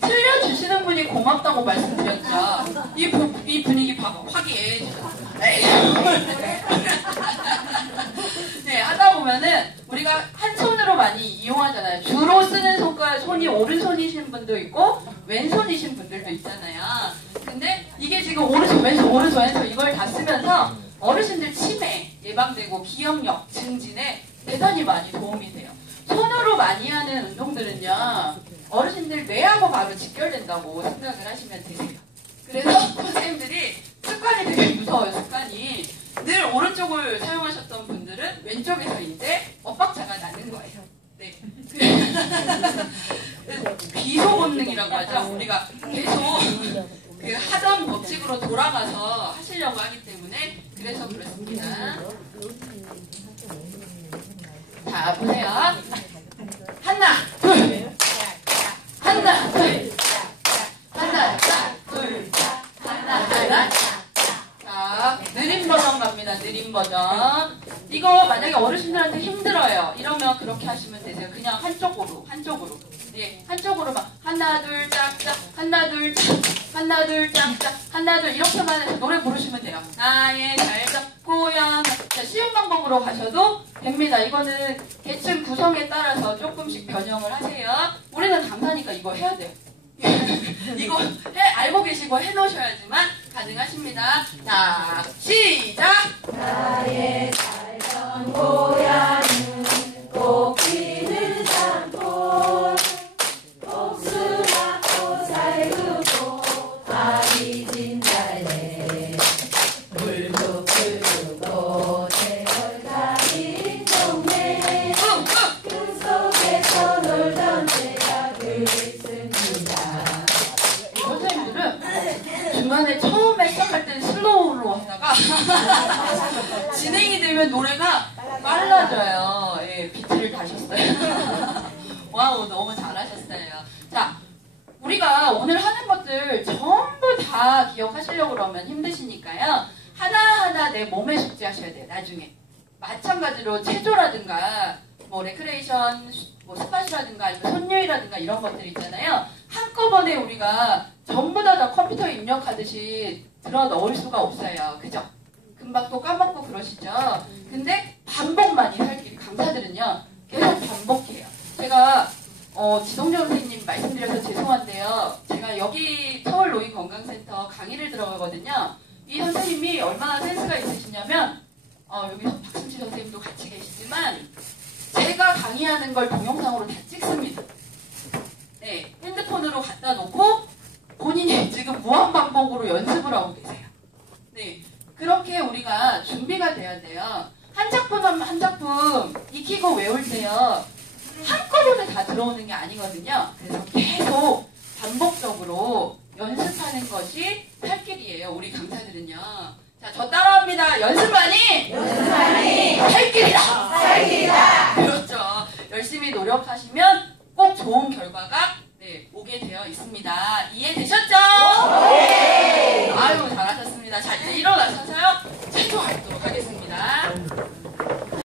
틀려주시는 분이 고맙다고 말씀드렸죠. 이, 분위기 봐봐. 확인. 네, 하다 보면은 우리가 한 손으로 많이 이용하잖아요. 주로 쓰는 손가 손이 오른손이신 분도 있고 왼손이신 분들도 있잖아요. 근데 이게 지금 오른손, 왼손, 오른손, 왼손 이걸 다 쓰면서 어르신들 치매 예방되고 기억력 증진에 대단히 많이 도움이 돼요. 손으로 많이 하는 운동들은요, 어르신들 뇌하고 바로 직결된다고 생각을 하시면 되세요. 그래서 선생님들이 습관이 되게 무서워요, 습관이. 늘 오른쪽을 사용하셨던 분들은 왼쪽에서 이제 엇박자가 나는 거예요. 네. 비소 본능이라고 하죠. 우리가 계속 그 하던 법칙으로 돌아가서 하시려고 하기 때문에 그래서 그렇습니다. 자, 보세요. 하나, 둘, 하나, 둘, 하나, 둘, 하나, 둘, 자, 느린 버전 갑니다. 느린 버전. 이거 만약에 어르신들한테 힘들어요. 이러면 그렇게 하시면 되세요. 그냥 한쪽으로, 한쪽으로. 예, 한쪽으로만 하나 둘 짝짝, 하나 둘 짝, 하나 둘 짝짝, 하나 둘 이렇게만 노래 부르시면 돼요. 나의 잘 잡고야. 자, 쉬운 방법으로 가셔도 됩니다. 이거는 계층 구성에 따라서 조금씩 변형을 하세요. 우리는 강사니까 이거 해야 돼요. 이거 해, 알고 계시고 해놓으셔야지만 가능하십니다. 자, 시작! 나의 살던 고향 진행이 되면 노래가 빨라져요. 예, 비트를 다셨어요. 와우, 너무 잘하셨어요. 자, 우리가 오늘 하는 것들 전부 다 기억하시려고 그러면 힘드시니까요. 하나하나 내 몸에 숙지하셔야 돼요, 나중에. 마찬가지로 체조라든가, 뭐, 레크레이션, 뭐, 스팟이라든가, 아니면 손녀이라든가 이런 것들 있잖아요. 한 꺼번에 우리가 전부 다, 다 컴퓨터에 입력하듯이 들어 넣을 수가 없어요. 그죠? 금방 또 까먹고 그러시죠? 근데 반복만이 할 길, 강사들은요, 계속 반복해요. 제가, 어, 지동정 선생님 말씀드려서 죄송한데요. 제가 여기 서울 노인 건강센터 강의를 들어가거든요. 이 선생님이 얼마나 센스가 있으시냐면, 어, 여기서 박승치 선생님도 같이 계시지만, 제가 강의하는 걸 동영상으로 다 찍습니다. 네, 핸드폰으로 갖다 놓고, 본인이 지금 무한 반복으로 연습을 하고 계세요. 네, 그렇게 우리가 준비가 돼야 돼요. 한 작품 한 작품 익히고 외울 때요. 한꺼번에 다 들어오는 게 아니거든요. 그래서 계속 반복적으로 연습하는 것이 살 길이에요. 우리 강사들은요. 자, 저 따라합니다. 연습만이 연습만이 살 길이다. 살 길이다. 그렇죠. 열심히 노력하시면 꼭 좋은 결과가 네, 오게 되어 있습니다. 이해되셨죠?